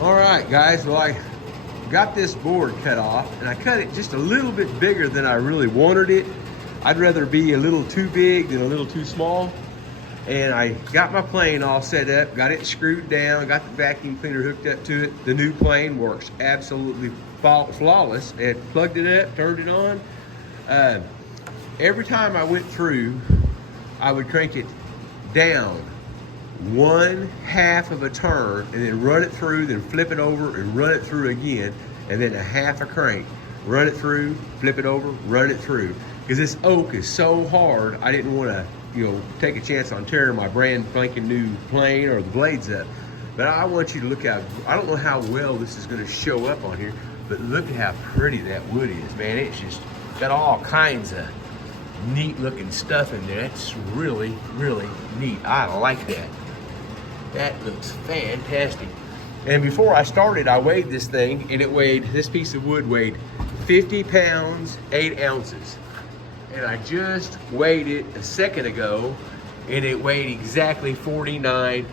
All right, guys, well, I got this board cut off, and I cut it just a little bit bigger than I really wanted it. I'd rather be a little too big than a little too small. And I got my plane all set up, got it screwed down, got the vacuum cleaner hooked up to it. The new plane works absolutely flawless. And plugged it up, turned it on. Every time I went through, I would crank it down 1/2 of a turn and then run it through, then flip it over and run it through again, and then a 1/2 a crank. Run it through, flip it over, run it through. Because this oak is so hard, I didn't want to, take a chance on tearing my brand spanking new plane or the blades up. But I want you to look out. I don't know how well this is going to show up on here, but look at how pretty that wood is, man. It's just got all kinds of neat looking stuff in there. That's really, really neat. I like that. That looks fantastic. And before I started, I weighed this thing, and this piece of wood weighed 50 pounds, 8 ounces. And I just weighed it a second ago, and it weighed exactly 49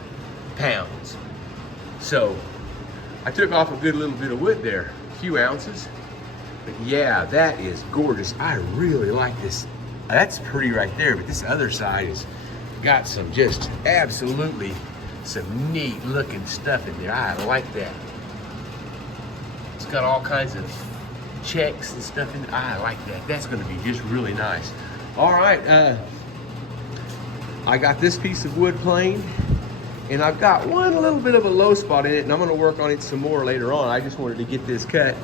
pounds. So I took off a good little bit of wood there, a few ounces. But yeah, that is gorgeous. I really like this. That's pretty right there, but this other side has got some just absolutely some neat looking stuff in there. I like that. It's got all kinds of checks and stuff in there. I like that. That's going to be just really nice. All right, I got this piece of wood plane, and I've got one little bit of a low spot in it, and I'm going to work on it some more later on. I just wanted to get this cut.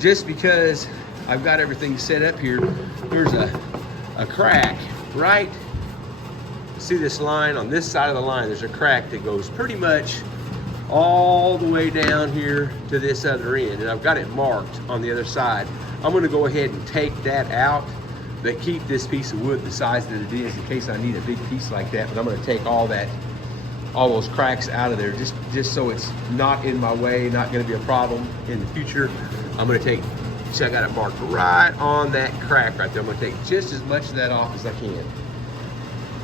Just because I've got everything set up here, there's a crack, right? See this line on this side of the line, there's a crack that goes pretty much all the way down here to this other end, and I've got it marked on the other side. I'm going to go ahead and take that out, but keep this piece of wood the size that it is in case I need a big piece like that. But I'm going to take all those cracks out of there just so it's not in my way, not going to be a problem in the future. I'm going to take, see, I got it marked right on that crack right there. I'm going to take just as much of that off as I can.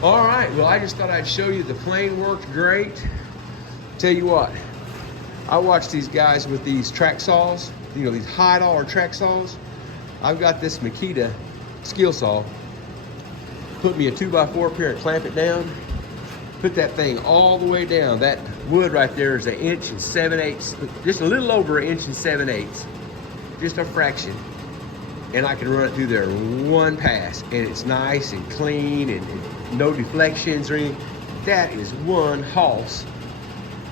All right, well, I just thought I'd show you the plane worked great. Tell you what, I watch these guys with these track saws, these high dollar track saws. I've got this Makita skill saw. Put me a 2x4 up here and clamp it down. Put that thing all the way down. That wood right there is 1 7/8 inches, just a little over 1 7/8 inches, just a fraction. And I can run it through there one pass, and it's nice and clean and no deflections or anything. That is one hoss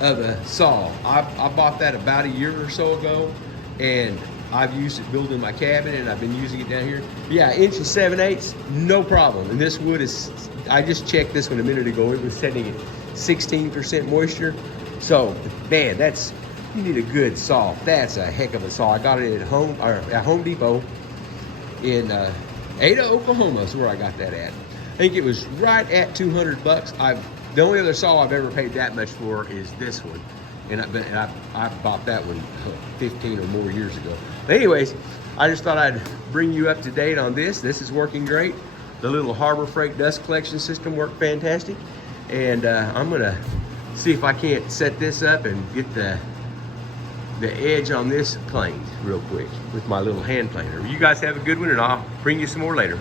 of a saw. I bought that about a year or so ago, and I've used it building my cabin, and I've been using it down here. Yeah, 1 7/8 inches, no problem. And this wood is, I just checked this one a minute ago. It was sitting at 16% moisture. So, man, you need a good saw. That's a heck of a saw. I got it at Home Depot in Ada, Oklahoma is where I got that at. I think it was right at $200. The only other saw I've ever paid that much for is this one, and I bought that one 15 or more years ago. But anyways, I just thought I'd bring you up to date on this. This is working great. The little Harbor Freight dust collection system worked fantastic, and I'm gonna see if I can't set this up and get the edge on this plane real quick with my little hand planer. You guys have a good one, and I'll bring you some more later.